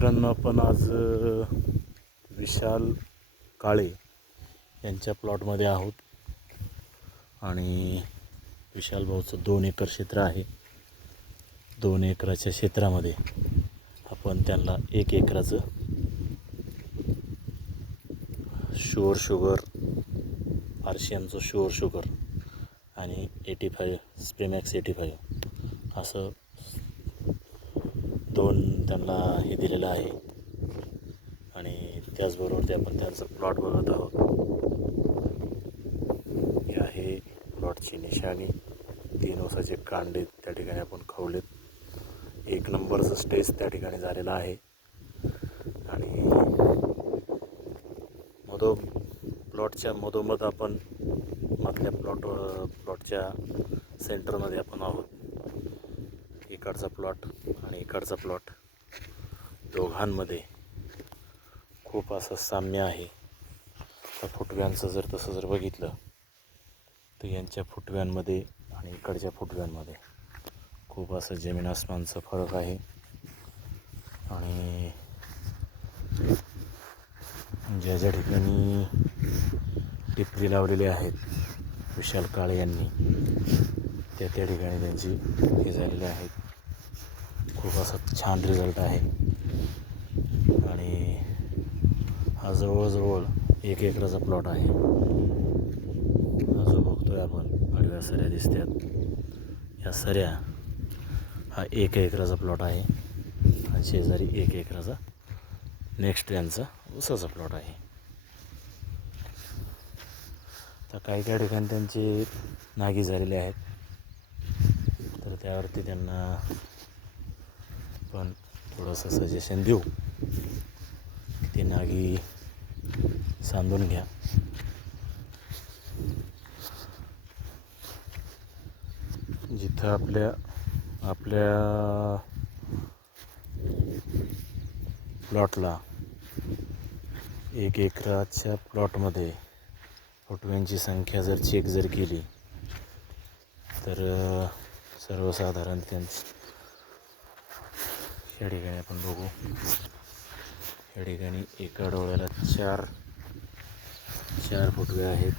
मित्रांनो, आपण आज विशाल काळे यांच्या प्लॉटमध्ये आहोत आणि विशाल भाऊचं 2 एकर क्षेत्र आहे. 2 एकराच्या क्षेत्रामध्ये आपण त्यांना 1 एकराचं शुअर शुगर, आरसीएमचं शुअर शुगर आणि 85 स्प्रेमॅक्स 85 असं 2 त्यांना हे दिलेलं आहे. आणि त्याचबरोबर ते आपण त्यांचं प्लॉट बघत आहोत. हे आहे प्लॉटची निशाणी. 3 ऊसाचे कांडे त्या ठिकाणी आपण खवलेत. 1 नंबरचं स्टेज त्या ठिकाणी झालेला आहे. आणि प्लॉटच्या मधोमध आपण मधल्या प्लॉटच्या सेंटरमध्ये आपण आहोत. इकडचा प्लॉट आणि इकडचा प्लॉट, दोघांमध्ये खूप असं साम्य आहे. तर फुटव्यांचं जर बघितलं तर यांच्या फुटव्यांमध्ये आणि इकडच्या फुटव्यांमध्ये खूप असं जमीन आसमानचा फरक आहे. आणि ज्या ठिकाणी टिपरी लावलेली आहेत विशाल काळे यांनी, त्या ठिकाणी त्यांची हे झालेले आहेत. खूप असा छान रिझल्ट आहे. आणि हा जवळजवळ 1 एकराचा प्लॉट आहे. हा जो बघतोय आपण, आडव्या सऱ्या दिसतात, या सऱ्या हा 1 एकराचा प्लॉट आहे. आणि शेजारी 1 एकराचा नेक्स्ट यांचा ऊसाचा प्लॉट आहे. तर काही ठिकाणी त्यांचे नागी झालेले आहेत. तर त्यावरती त्यांना पण थोडंसं सजेशन देऊ की ते नागी सांधून घ्या. जिथं आपल्या प्लॉटला 1 एकराच्या प्लॉटमध्ये फुटव्यांची संख्या चेक केली तर सर्वसाधारण त्यांचं या ठिकाणी आपण बघू. या ठिकाणी एका डोळ्याला 4 फुटवे आहेत.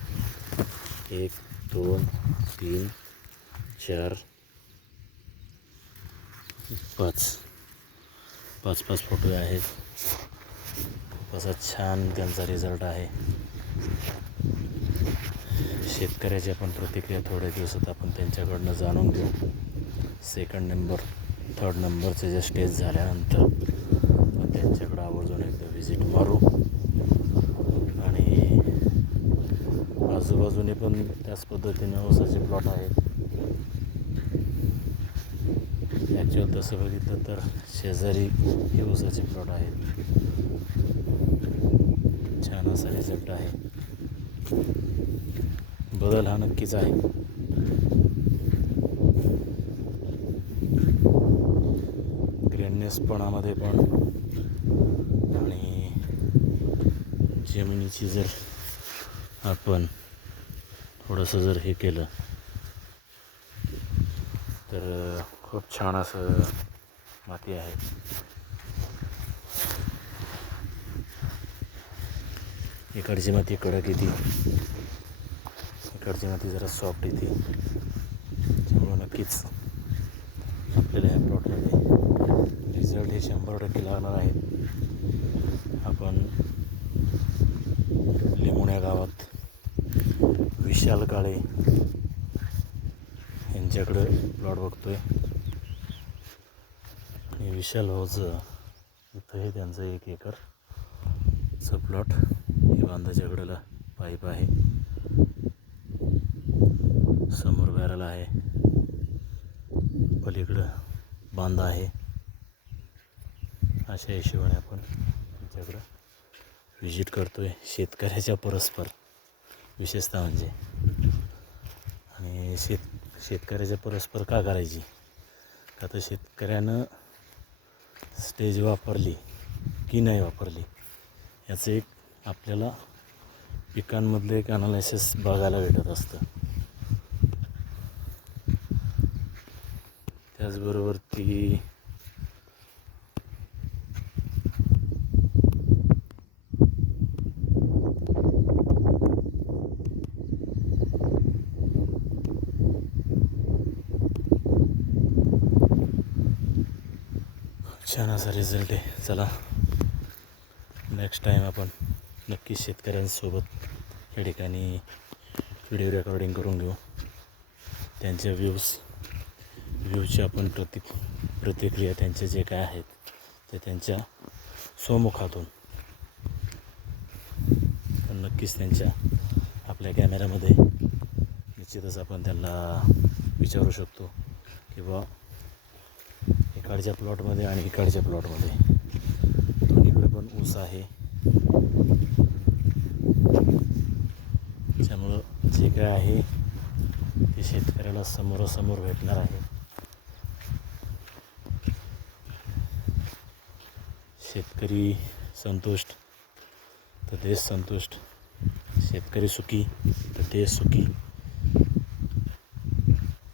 1 2 3 4 5 फुटवे आहेत. खूप असा छान त्यांचा रिझल्ट आहे. शेतकऱ्याची आपण प्रतिक्रिया थोड्या दिवसात आपण त्यांच्याकडनं जाणून घेऊ. 2nd नंबर 3rd नंबरचे जे स्टेज झाल्यानंतर आपण त्यांच्याकडं आवर्जून एकदा व्हिजिट मारू. आणि आजूबाजूने पण त्याच पद्धतीने ऊसाचे प्लॉट आहेत. ॲक्च्युअल तसं बघितलं तर शेजारी हे ऊसाचे प्लॉट आहेत. छान असा रिझल्ट आहे. बदल हा नक्कीच आहे. ग्रेननेसपणामध्ये पण आणि जमिनीची जर आपण थोडंसं हे केलं तर खूप छान असं माती आहे. इकडची माती कडक येते, इकडची माती जरा सॉफ्ट येते. त्यामुळं नक्कीच आपल्याला ह्या प्लॉटमध्ये रिझल्ट हे 100% लागणार आहे. आपण लिमुण्या गावात विशाल काळे यांच्याकडं प्लॉट बघतोय. आणि विशाल भाऊचं इथं हे त्यांचं 1 एकरचं प्लॉट. हे बांधाच्या कडेला पाईप आहे, समोर बॅरल आहे, पलीकडं बांधा आहे. अशा हिशोबाने आपण त्यांच्याकडं व्हिजिट करतोय. शेतकऱ्याच्या परस्पर विशेषतः म्हणजे आणि शेतकऱ्याच्या परस्पर का करायची, का तर शेतकऱ्यानं स्टेज वापरली की नाही वापरली याचं एक आपल्याला पिकांमधलं एक अनालिसिस बघायला भेटत असतं. त्याचबरोबर ती छान असा रिझल्ट आहे. चला नेक्स्ट टाईम आपण नक्की शेतकऱ्यांसोबत या ठिकाणी व्हिडिओ रेकॉर्डिंग करून घेऊ. त्यांच्या व्ह्यूजची आपण प्रतिक्रिया त्यांचे जे काय आहेत ते त्यांच्या स्वमुखातून पण नक्कीच त्यांच्या आपल्या कॅमेऱ्यामध्ये निश्चितच आपण त्यांना विचारू शकतो की बा इकडच्या प्लॉटमध्ये आणि इकडच्या प्लॉटमध्ये दोन्हीकडे पण ऊस आहे. त्यामुळं जे काय आहे ते शेतकऱ्याला समोरासमोर भेटणार आहे. शेतकरी संतुष्ट तर देश संतुष्ट, शेतकरी सुखी तर देश सुखी.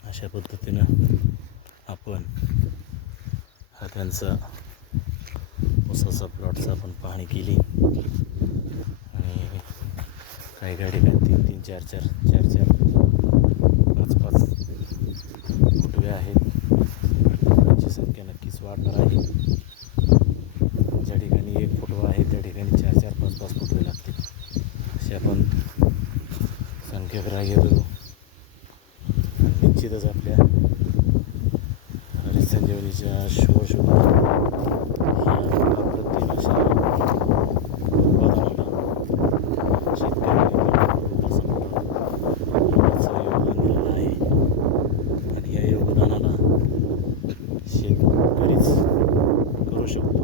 अशा पद्धतीनं आपण हा त्यांचा ऊसाचा प्लॉटचा आपण पाहणी केली आणि काही गाडी काय 3-3, 4-4, 5-5 फुटवे आहेत. त्यांची संख्या नक्कीच वाढणार आहे. ज्या ठिकाणी 1 फुटवा आहे त्या ठिकाणी 4-4, 5-5 फुटवे लागतील. असे आपण संख्या ग्राह्य धरू. निश्चितच आपल्या हरिसंजीवनीच्या शुभशुभ अप्रतिम अशा उत्पादनाला शेतकऱ्यांनी योगदान दिलेलं आहे आणि या योगदानाला शेतकरीच करू शकतो,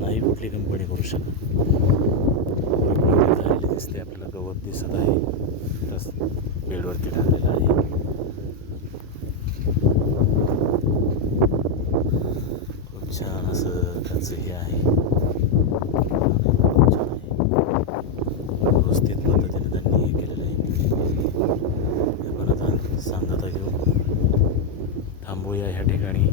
नाही कुठली कंपनी करू शकत. झालेली दिसते आपल्याला, गवत दिसत आहे, रस बेडवरती टाकलेलं आहे. खूप छान असं त्यांचं हे आहे, खूप छान आहे. व्यवस्थित पद्धतीने त्यांनी हे केलेलं आहे. आपण आता सांगता घेऊ, थांबूया ह्या ठिकाणी.